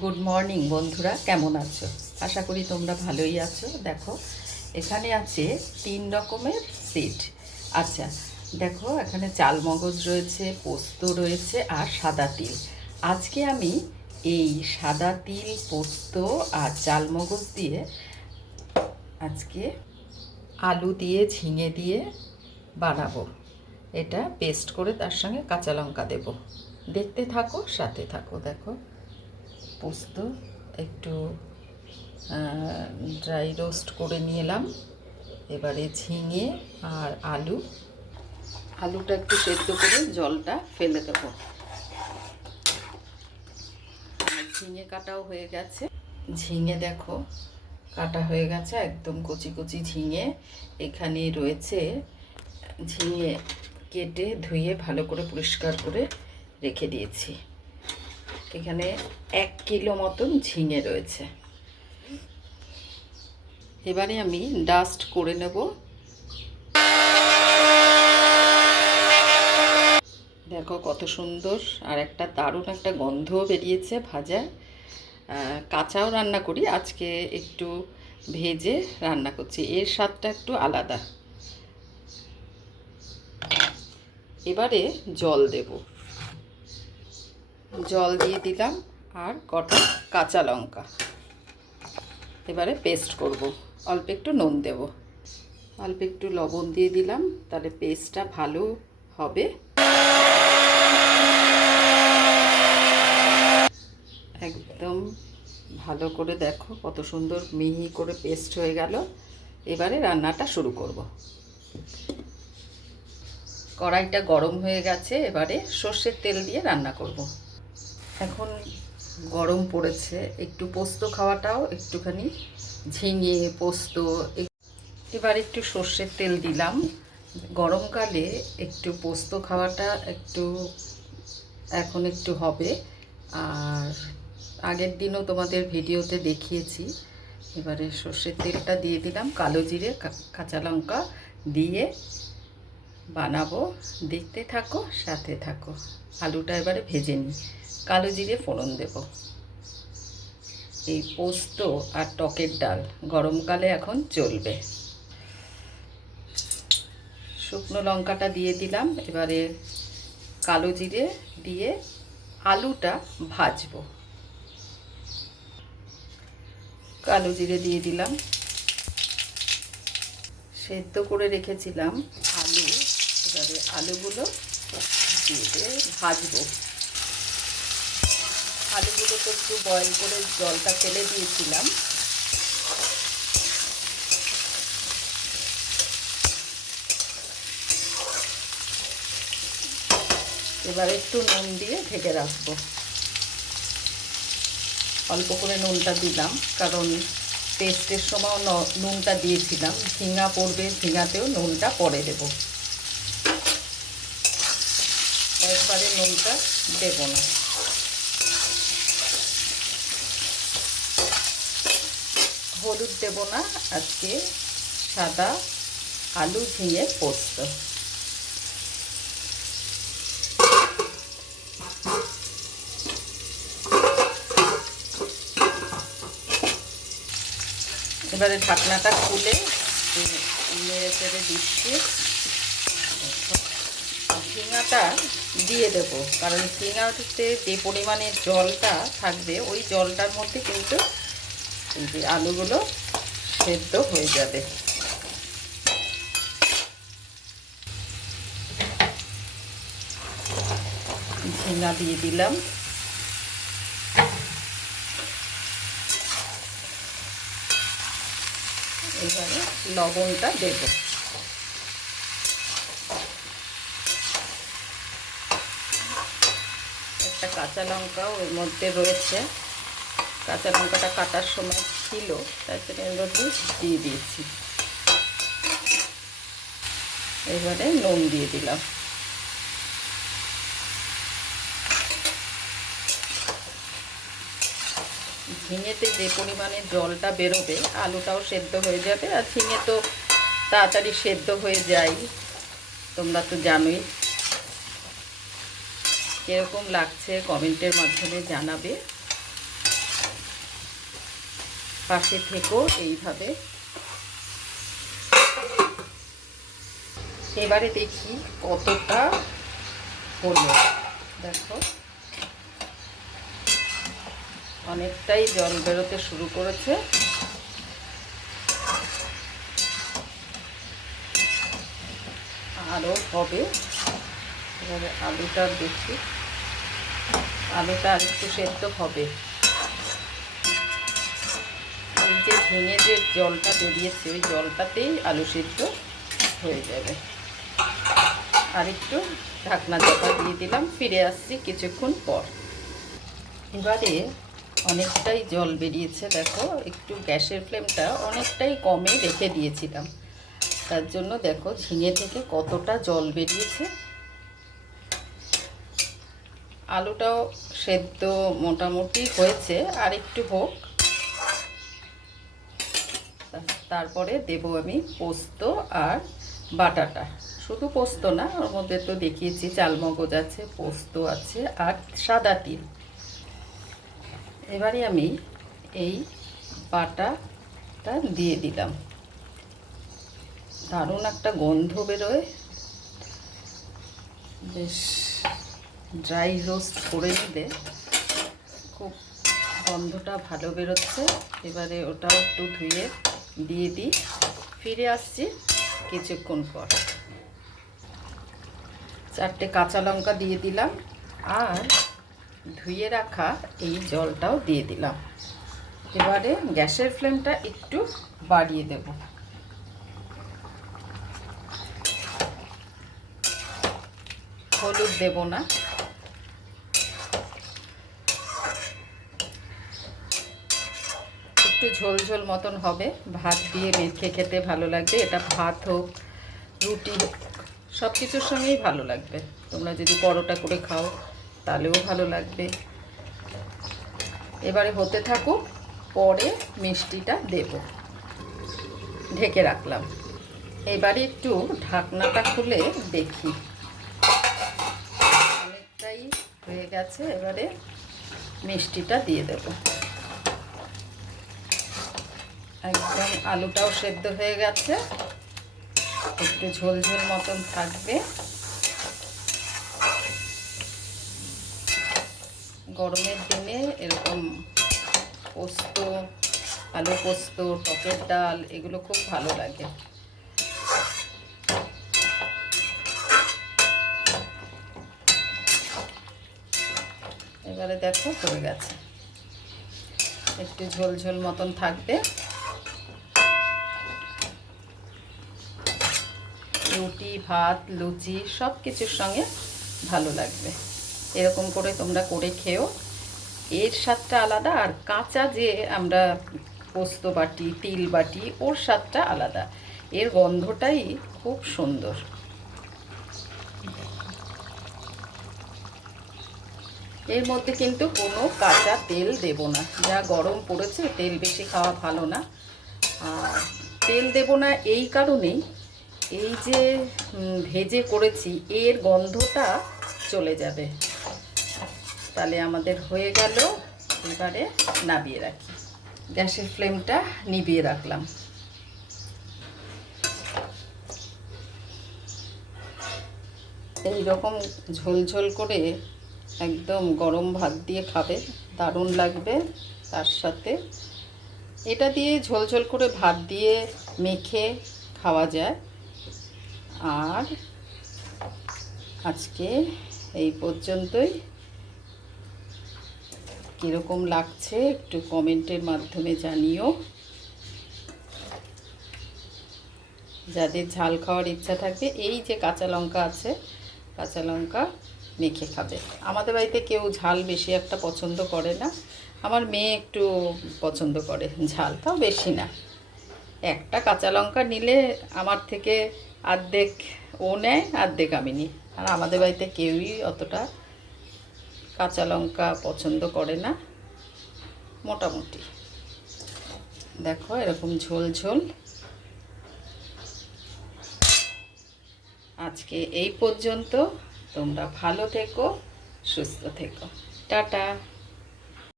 Good morning বন্ধুরা, কেমন আছো? আশা করি তোমরা ভালোই আছো। দেখো, এখানে আছে 3 রকমের সিড। আচ্ছা, দেখো এখানে চাল মগজ রয়েছে, পোস্ত রয়েছে আর সাদা তিল। আজকে আমি এই সাদা তিল, পোস্ত আর চাল মগজ দিয়ে আজকে আলু দিয়ে ঝিঙে দিয়ে বানাবো। এটা পেস্ট করে তার সঙ্গে কাঁচা লঙ্কা দেবো। দেখতে থাকো, সাথে থাকো। দেখো, পোস্ত একটু ড্রাই রোস্ট করে নিলাম। এবারে ঝিঙে আর আলুটা একটু সেদ্ধ করে জলটা ফেলে দেবো। ঝিঙে কাটাও হয়ে গেছে। ঝিঙে দেখো কাটা হয়ে গেছে, একদম কচি কচি ঝিঙে। এখানে রয়েছে ঝিঙে কেটে ধুয়ে ভালো করে পরিষ্কার করে রেখে দিয়েছি। এখানে 1 কিলো মতন ঝিঙে রয়েছে। এবারে আমি ডাস্ট করে নেব। দেখো কত সুন্দর, আর একটা দারুণ একটা গন্ধও বেরিয়েছে ভাজা। কাঁচাও রান্না করি, আজকে একটু ভেজে রান্না করছি, এর স্বাদটা একটু আলাদা। এবারে জল দেব, জল দিয়ে দিলাম আর কটা কাঁচা লঙ্কা। এবারে পেস্ট করব। অল্প একটু নুন দেব, অল্প একটু লবণ দিয়ে দিলাম, তাহলে পেস্টটা ভালো হবে। একদম ভালো করে দেখো কত সুন্দর মিহি করে পেস্ট হয়ে গেল। এবারে রান্নাটা শুরু করব। কড়াইটা গরম হয়ে গেছে, এবারে সর্ষের তেল দিয়ে রান্না করব। এখন গরম পড়েছে, একটু পোস্ত খাওয়াটাও একটুখানি ঝিঙে পোস্ত। এবার একটু সর্ষের তেল দিলাম। গরমকালে একটু পোস্ত খাওয়াটা এখন একটু হবে। আর আগের দিনও তোমাদের ভিডিওতে দেখিয়েছি। এবারে সর্ষের তেলটা দিয়ে দিলাম, কালো জিরে কাঁচা লঙ্কা দিয়ে বানাবো। দেখতে থাকো, সাথে থাকো। আলুটা এবারে ভেজে নিই, কালো জিরে ফোড়ন দেব। এই পোস্ত আর টকের ডাল গরমকালে এখন চলবে। শুকনো লঙ্কাটা দিয়ে দিলাম। এবারে কালো জিরে দিয়ে আলুটা ভাজবো। কালো জিরে দিয়ে দিলাম, সেদ্ধ করে রেখেছিলাম আলু। এবারে আলুগুলো দিয়ে ভাজবো। আলুগুলো তো একটু বয়েল করে জলটা ফেলে দিয়েছিলাম। এবার একটু নুন দিয়ে ঢেকে রাখবো। অল্প করে নুনটা দিলাম, কারণ পেস্টের সময় নুনটা দিয়েছিলাম। ঝিঙা পড়বে, ঝিঙাতেও নুনটা পরে দেব, একবারে নুনটা দেব না। হলুদ দেব না আজকে, সাদা আলু ঝিঙে পোস্ত। এবারে ঢাকনাটা খুলে নেড়ে চেড়ে দিচ্ছি। ঝিঙাটা দিয়ে দেব, কারণ ঝিঙাতে যে পরিমাণে জলটা থাকবে, ওই জলটার মধ্যে কিন্তু এই যে আলুগুলো সেদ্ধ হয়ে যাবে। ঝিঙা দিয়ে দিলাম। এবারে লবণটা দেব। একটা কাঁচা লঙ্কাও এর মধ্যে রয়েছে, কাঁচা লঙ্কাটা কাটার সময় ছিল, তার জন্য এর মধ্যে দিয়ে দিয়েছি। এবারে নুন দিয়ে দিলাম। ঝিঙেতে যে পরিমাণে জলটা বেরোবে, আলুটাও সেদ্ধ হয়ে যাবে। আর ঝিঙে তো তাড়াতাড়ি সেদ্ধ হয়ে যায়, তোমরা তো জানোই। কীরকম লাগছে কমেন্টের মাধ্যমে জানাবে। পাশে থেকো এইভাবে। এবারে দেখি কতটা হলো। দেখো অনেকটাই জল বেরোতে শুরু করেছে। আরও হবে। এবারে আলুটা দেখি, আলুটা আর একটু সেদ্ধ হবে। এই যে ভেঙে যে জলটা বেরিয়েছে ওই জলটাতেই আলু সিদ্ধ হয়ে যাবে। আর একটু ঢাকনা চাপা দিয়ে দিলাম, ফিরে আসছি কিছুক্ষণ পর। এবারে অনেকটাই জল বেরিয়েছে। দেখো একটু গ্যাসের ফ্লেমটা অনেকটাই কমে রেখে দিয়েছিলাম, তার জন্য দেখো ঝিঙে থেকে কতটা জল বেরিয়েছে। আলুটাও সেদ্ধ মোটামুটি হয়েছে, আর একটু হোক। তারপরে দেব আমি পোস্ত আর বাটাটা। শুধু পোস্ত না, ওর মধ্যে তো দেখিয়েছি চালমগজ আছে, পোস্ত আছে আর সাদা তিল। এবারে আমি এই বাটাটা দিয়ে দিলাম। দারুণ একটা গন্ধ বেরোয়, বেশ ড্রাই রোস্ট করে নিলে খুব গন্ধটা ভালো বেরোচ্ছে। এবারে ওটাও একটু ধুয়ে দিয়ে দিই, ফিরে আসছি কিছুক্ষণ পর। 4টে কাঁচা লঙ্কা দিয়ে দিলাম, আর ধুয়ে রাখা এই জলটাও দিয়ে দিলাম। এবারে গ্যাসের ফ্লেমটা একটু বাড়িয়ে দেব। হলুদ দেব না। একটু ঝোল ঝোল মতন হবে, ভাত দিয়ে মেখে খেতে ভালো লাগবে। এটা ভাত হোক, রুটি হোক, সব কিছুর সঙ্গেই ভালো লাগবে। তোমরা যদি পরোটা করে খাও তাহলেও ভালো লাগবে। এবারে হতে থাকুক, পরে মিষ্টিটা দেব। ঢেকে রাখলাম। এবারে একটু ঢাকনাটা খুলে দেখি, অনেকটাই হয়ে গেছে। এবারে মিষ্টিটা দিয়ে দেব। একদম আলুটাও সেদ্ধ হয়ে গেছে, একটু ঝোল ঝোল মতন থাকবে। গরমের দিনে এরকম পোস্ত, আলু পোস্ত, টকের ডাল, এগুলো খুব ভালো লাগে। এবারে দেখো হয়ে গেছে, একটু ঝোল ঝোল মতন থাকবে। রুটি, ভাত, লুচি সব কিছুর সঙ্গে ভালো লাগবে। এরকম করে তোমরা করে খেও, এর স্বাদটা আলাদা। আর কাঁচা যে আমরা পোস্ত বাটি, তিল বাটি, ওর স্বাদটা আলাদা। এর গন্ধটাই খুব সুন্দর। এর মধ্যে কিন্তু কোনো কাঁচা তেল দেব না। যা গরম পড়েছে, তেল বেশি খাওয়া ভালো না। আর তেল দেব না এই কারণেই, এই যে ভেজে করেছি এর গন্ধটা চলে যাবে। তাহলে আমাদের হয়ে গেল। এবারে নামিয়ে রাখি। গ্যাসের ফ্লেমটা নিভিয়ে রাখলাম। এই রকম ঝোল ঝোল করে একদম গরম ভাত দিয়ে খাবে, দারুণ লাগবে। তার সাথে এটা দিয়ে ঝোল ঝোল করে ভাত দিয়ে মেখে খাওয়া যায়। আর আজকে এই পর্যন্তই। কীরকম লাগছে একটু কমেন্টের মাধ্যমে জানিও। যাদের ঝাল খাওয়ার ইচ্ছা থাকবে, এই যে কাঁচা লঙ্কা আছে, কাঁচা লঙ্কা মেখে খাবে। আমাদের বাড়িতে কেউ ঝাল বেশি একটা পছন্দ করে না। আমার মেয়ে একটু পছন্দ করে ঝাল, তাও বেশি না। একটা কাঁচা লঙ্কা নিলে আমার থেকে অর্ধেক ও নেয়, অর্ধেক আমি নিই। আর আমাদের বাড়িতে কেউই অতটা কাঁচা লঙ্কা পছন্দ করে না, মোটামুটি। দেখো এরকম ঝোল ঝোল। আজকে এই পর্যন্ত। তোমরা ভালো থেকো, সুস্থ থেকো। টাটা।